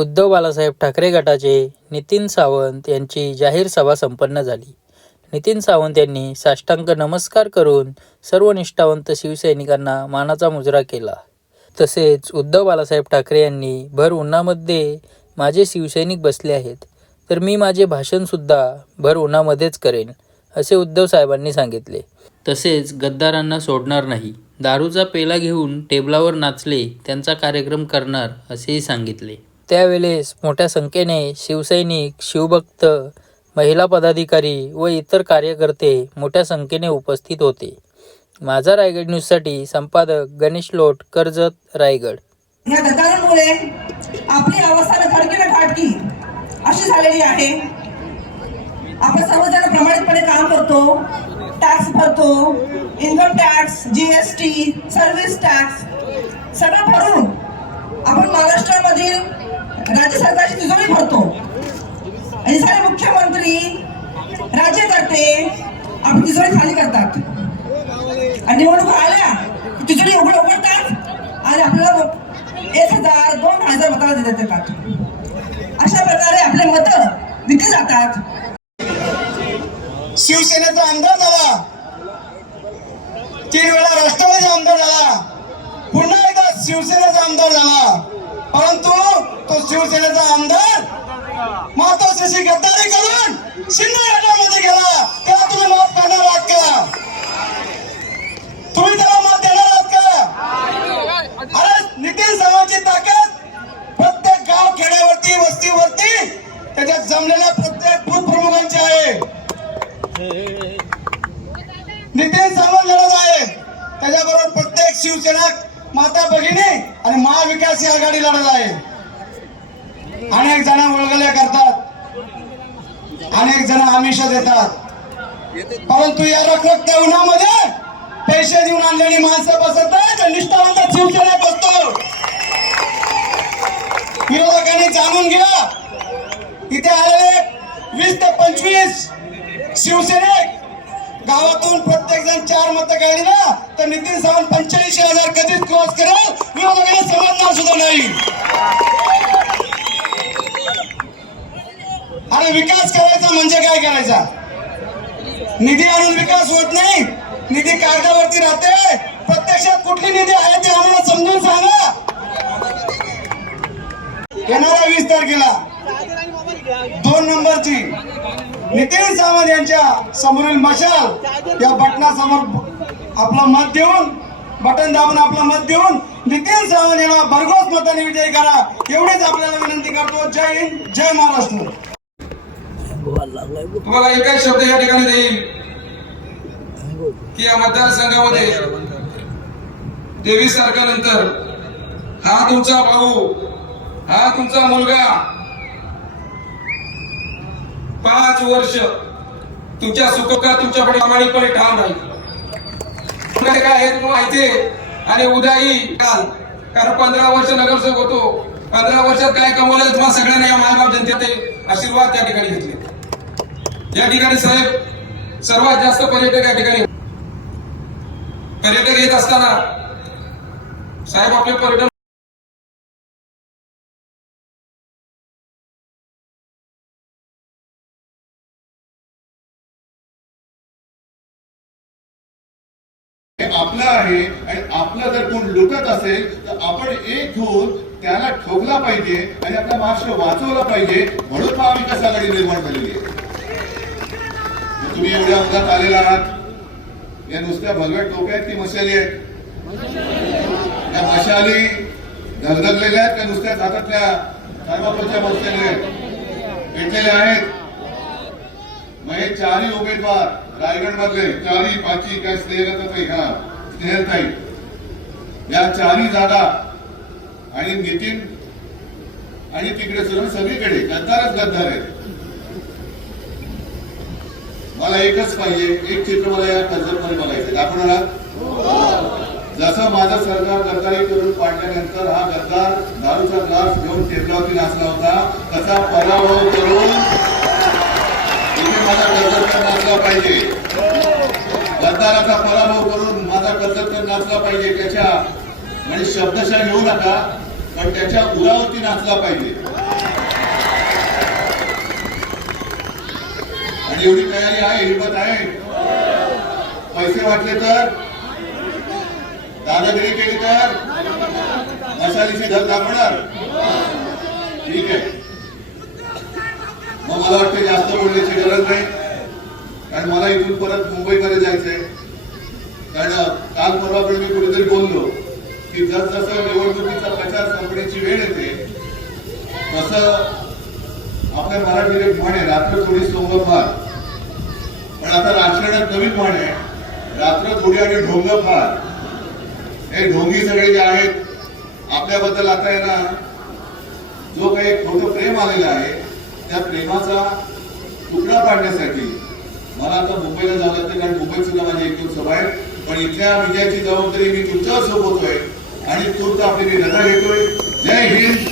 उद्धव बाळासाहेब ठाकरे गटाचे नितीन सावंत यांची जाहीर सभा संपन्न झाली. नितीन सावंत यांनी साष्टांग नमस्कार करून सर्व निष्ठावंत शिवसैनिकांना मानाचा मुजरा केला. तसेच उद्धव बाळासाहेब ठाकरे यांनी भर उन्हामध्ये माझे शिवसैनिक बसले आहेत तर मी माझे भाषणसुद्धा भर उन्हामध्येच करेन असे उद्धव साहेबांनी सांगितले. तसेच गद्दारांना सोडणार नाही दारूचा पेला घेऊन टेबलावर नाचले त्यांचा कार्यक्रम करणार असेही सांगितले. त्यावेळेस मोठ्या संख्येने शिवसैनिक शिवभक्त महिला पदाधिकारी व इतर कार्यकर्ते मोठ्या संख्येने उपस्थित होते. माझा रायगड न्यूजसाठी संपादक गणेश लोट कर्जत रायगड. या गद्दारांमुळे आपली अवस्था धडकीला फाटकी अशी झालेली आहे. आपण सर्वजण प्रामाणिकपणे काम करतो टॅक्स भरतो income tax GST service tax सगळं भरून आपण महाराष्ट्रामधील राज्य सरकारची तिजोरी भरतो आणि सारे मुख्यमंत्री राज्यकर्ते आपली तिजोरी खाली करतात. आणि निवडणुका आल्या की तिजोरी उघड उघडतात आणि आपल्याला एक हजार दोन हजार मताला देतात देतात अशा प्रकारे आपले मत विकली जातात. शिवसेनेचा आमदार झाला. तीन वेळा राष्ट्रवादी आमदार झाला. पुन्हा एकदा शिवसेनेचा आमदार झाला. परंतु तो शिवसेनेचा आमदार मातोश्रीची गद्दारी करून शिंदे गटामध्ये गेला त्याला तुम्ही माफ करणार आहात का तुम्ही त्याला माफ देणार आहात का अरे नितीन सावंतची ताकद प्रत्येक गाव खेड्यावरती वस्तीवरती त्याच्यात जमलेल्या प्रत्येक बूथ प्रमुखांची आहे. नितीन सावंत लढत आहे. त्याच्याबरोबर प्रत्येक शिवसेना माता भगिनी आणि महाविकास ही आघाडी लढत आहे. अनेक जण वळगल्या करतात. अनेक जण आमिष देतात. परंतु या रखरखत्या उन्हामध्ये पैसे देऊन आणलेली माणसं बसत आहेत निष्ठावंत शिवसेनेत बसतो. विरोधकांनी जाणून घ्या. इथे आलेले वीस ते पंचवीस. शिवसेने गावातून प्रत्येक जण चार मतं काढली ना तर नितीन सावंत पंच्याऐंशी हजार कधीच क्रॉस करेल. विरोधकांना समजणार सुद्धा नाही. अरे विकास करायचा म्हणजे काय करायचा? निधी आणून विकास होत नाही. निधी कागदावरती राहते. प्रत्यक्षात कुठली निधी आहे ते आम्हाला समजून सांगा. येणारा वीस तारखेला. दोन नंबरची नितीन सावंत यांच्या समोरील मशाल या बटनासमोर आपलं मत देऊन बटन दाबून आपलं मत देऊन नितीन सावंत यांना भरघोस मताने विजयी करा. एवढीच आपल्याला विनंती करतो. जय हिंद जय महाराष्ट्र. तुम्हाला एकच शब्द या ठिकाणी देईल की या मतदारसंघामध्ये तेवीस तारखेनंतर हा तुमचा भाऊ हा तुमचा मुलगा पाच वर्ष तुमच्या सुखका तुमच्याकडे प्रामाणिकपणे ठाम राहील. काय हे तुम्हाला माहिती आणि उद्याही काल कारण पंधरा वर्ष नगरसेवक होतो. पंधरा वर्षात काय कमवलं तुम्हाला सगळ्यांना या मायबाप जनतेचे आशीर्वाद त्या ठिकाणी घेतले. या ठिकाणी साहेब सर्वात जास्त पर्यटक या ठिकाणी पर्यटक येत असताना साहेब आपले पर्यटन आपलं आहे आणि आपलं जर कोण लुटत असेल तर आपण एक होऊन त्याला ठोकला पाहिजे आणि आपला महाराष्ट्र वाचवला पाहिजे. म्हणून महाविकास आघाडी निर्माण झालेली आहे. तुम्ही एवढ्या अंगात आलेला आहात. या नुसत्या भगव्या टोप्या आहेत की मशाली आहेत. या मशाली धगधगलेल्या आहेत त्या नुसत्या हातातल्या साहेबापूरच्या मशाली आहेत? भेटलेल्या आहेत. मग हे चारही उमेदवार. रायगड मधले चारही पाचही काय स्नेहलताई हा स्नेहलताई या चारी जागा आणि नितीन आणि तिकडे सुद्धा सगळीकडे गद्दारच गद्दार आहेत. मला एकच पाहिजे एक चित्र मला या कर्जतमध्ये बघायचं आपण जसं माझं सरकार गद्दारी करून पाडल्यानंतर हा गद्दार दारूचा ग्लास घेऊन टेबलावरती नाचला होता तसा पराभव करून माझा कर्तव्य नाचला पाहिजे. गद्दाराचा पराभव करून माझा कर्तव्य नाचला पाहिजे त्याच्या म्हणजे शब्दशा घेऊ नका पण त्याच्या उरावरती नाचला पाहिजे. आणि एवढी तयारी आहे हिंमत आहे? पैसे वाटले तर? दादागिरी केली तर? मशालीची धर दाखवणार ठीक आहे. मग मला वाटतं जास्त बोलण्याची गरज नाही. कारण मला इथून परत मुंबईकडे जायचंय. कारण काल परवाकडे मी कुठेतरी बोललो की जसजसं निवडणुकीचा प्रचार संपण्याची वेळ येते तसं आपल्या मराठीत एक रात्र थोडी सोंग फार पण आता राजकारणात नवीन म्हण आहे रात्र थोडी आणि ढोंग फार. हे ढोंगी सगळे जे आहेत आपल्याबद्दल आता आहे ना जो काही खोटं प्रेम आलेलं आहे त्या प्रेमाचा तुकडा पाडण्यासाठी. मला आता मुंबईला जावं लागतं कारण मुंबईत सुद्धा माझी एक दोन सभा आहे पण इथल्या विजयाची जबाबदारी मी तुमच्यावर सोबतोय आणि तूर्त आपली मी रजा घेतोय जय हिंद.